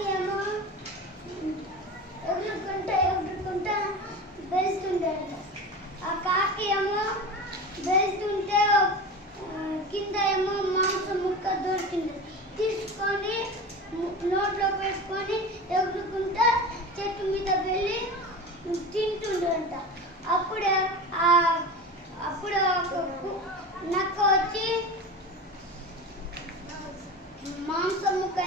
కాకి ఏమో ఎగురుకుంటా వెళ్తుందంట. ఆ కాకి ఏమో వెళ్తుంటే కింద ఏమో మాంసం ముక్క దొరికింది. తీసుకొని నోట్లో పెట్టుకొని ఎగురుకుంటా చెట్టు మీద వెళ్ళి తింటుండంట. అప్పుడు నక్క వచ్చి మాంసం ముక్క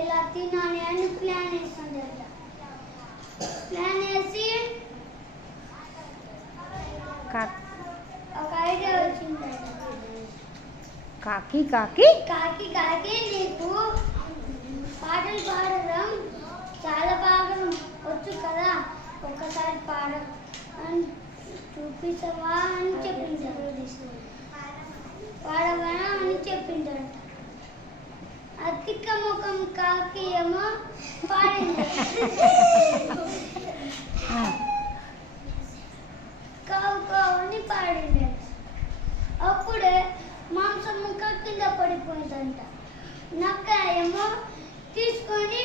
ఎలా తినాలి అని ప్లాన్ వేస్తుందంట. ప్లాన్ వేసి ఒక ఐడియా వచ్చిందంట. కాకి కాకి కాకి కాకి నీకు పాటలు పాడడం చాలా బాగా వచ్చు కదా, ఒక్కసారి పాడని చూపించవా అని చెప్పింది. పాడవా అని చెప్పిందంట. అతిక ముఖం కాకి ఏమో పాడింది. కావు కావు అని పాడింది. అప్పుడే మాంసం ముక్క కింద పడిపోయిందంట. నక్క ఏమో తీసుకొని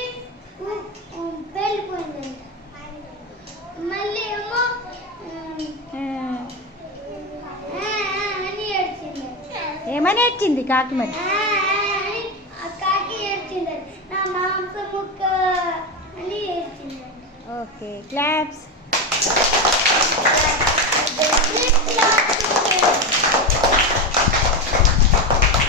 వెళ్ళిపోయిందంట. మళ్ళీ ఏమో అని ఏడ్చింది. ఏమని ఏడ్చింది కాకి మరి? ఆ కాకి ఏడ్చింది, నా మాంసం ముక్క అని ఏడ్చింది. Okay, claps.